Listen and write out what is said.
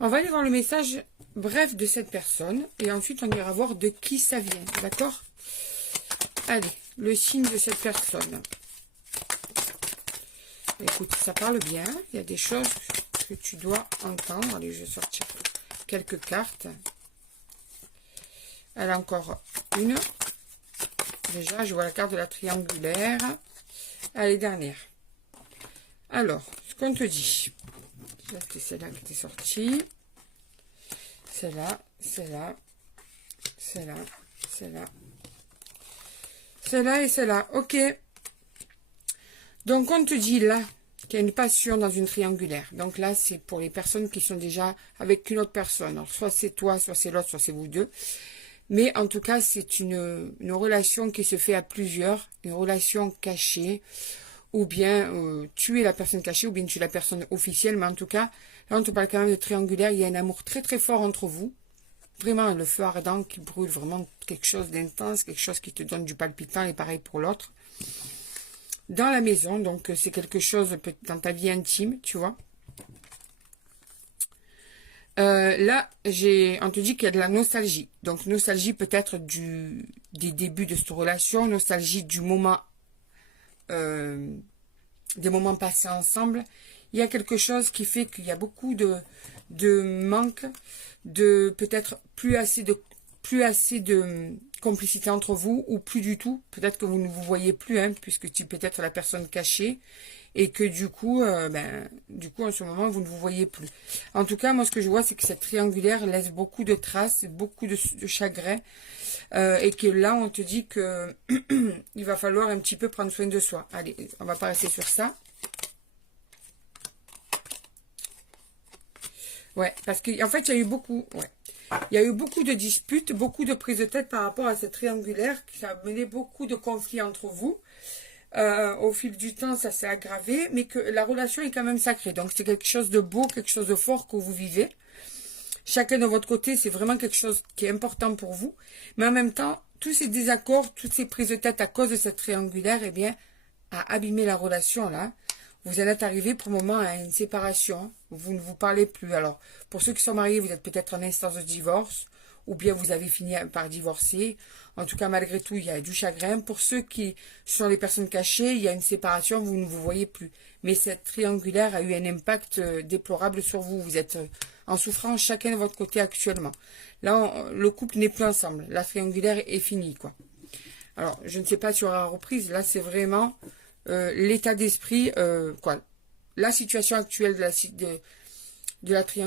On va aller voir le message bref de cette personne et ensuite on ira voir de qui ça vient, d'accord? Allez, le signe de cette personne. Écoute, ça parle bien, il y a des choses que tu dois entendre. Allez, je vais sortir quelques cartes. Elle a encore une. Déjà, je vois la carte de la triangulaire. Allez, dernière. Alors, ce qu'on te dit. Là, c'était celle-là qui était sortie. Celle-là, celle-là, celle-là, celle-là. Celle-là et celle-là. Ok. Donc, on te dit là qu'il y a une passion dans une triangulaire. Donc là, c'est pour les personnes qui sont déjà avec une autre personne. Alors, soit c'est toi, soit c'est l'autre, soit c'est vous deux. Mais en tout cas, c'est une relation qui se fait à plusieurs, une relation cachée, ou bien tu es la personne cachée, ou bien tu es la personne officielle. Mais en tout cas, là, on te parle quand même de triangulaire. Il y a un amour très très fort entre vous. Vraiment, le feu ardent qui brûle, vraiment quelque chose d'intense, quelque chose qui te donne du palpitant, et pareil pour l'autre. Dans la maison, donc c'est quelque chose dans ta vie intime, tu vois. Là, on te dit qu'il y a de la nostalgie. Donc, nostalgie peut-être des débuts de cette relation, nostalgie du moment, des moments passés ensemble. Il y a quelque chose qui fait qu'il y a beaucoup de manque, de peut-être plus assez de complicité entre vous, ou plus du tout. Peut-être que vous ne vous voyez plus, hein, puisque tu es peut-être la personne cachée. Et que du coup, en ce moment, vous ne vous voyez plus. En tout cas, moi, ce que je vois, c'est que cette triangulaire laisse beaucoup de traces, beaucoup de chagrin. Et que là, on te dit que il va falloir un petit peu prendre soin de soi. Allez, on va pas rester sur ça. Ouais, parce qu'en fait, il y a eu beaucoup... Ouais. Il y a eu beaucoup de disputes, beaucoup de prises de tête par rapport à cette triangulaire qui a mené beaucoup de conflits entre vous. Au fil du temps, ça s'est aggravé, mais que la relation est quand même sacrée. Donc, c'est quelque chose de beau, quelque chose de fort que vous vivez. Chacun de votre côté, c'est vraiment quelque chose qui est important pour vous. Mais en même temps, tous ces désaccords, toutes ces prises de tête à cause de cette triangulaire, eh bien, a abîmé la relation, là. Vous en êtes arrivé pour le moment à une séparation. Vous ne vous parlez plus. Alors, pour ceux qui sont mariés, vous êtes peut-être en instance de divorce, ou bien vous avez fini par divorcer. En tout cas, malgré tout, il y a du chagrin. Pour ceux qui sont les personnes cachées, il y a une séparation, vous ne vous voyez plus. Mais cette triangulaire a eu un impact déplorable sur vous. Vous êtes en souffrance chacun de votre côté actuellement. Là, le couple n'est plus ensemble. La triangulaire est finie, quoi. Alors, je ne sais pas sur la reprise. Là, c'est vraiment l'état d'esprit, quoi. La situation actuelle de la triangulaire.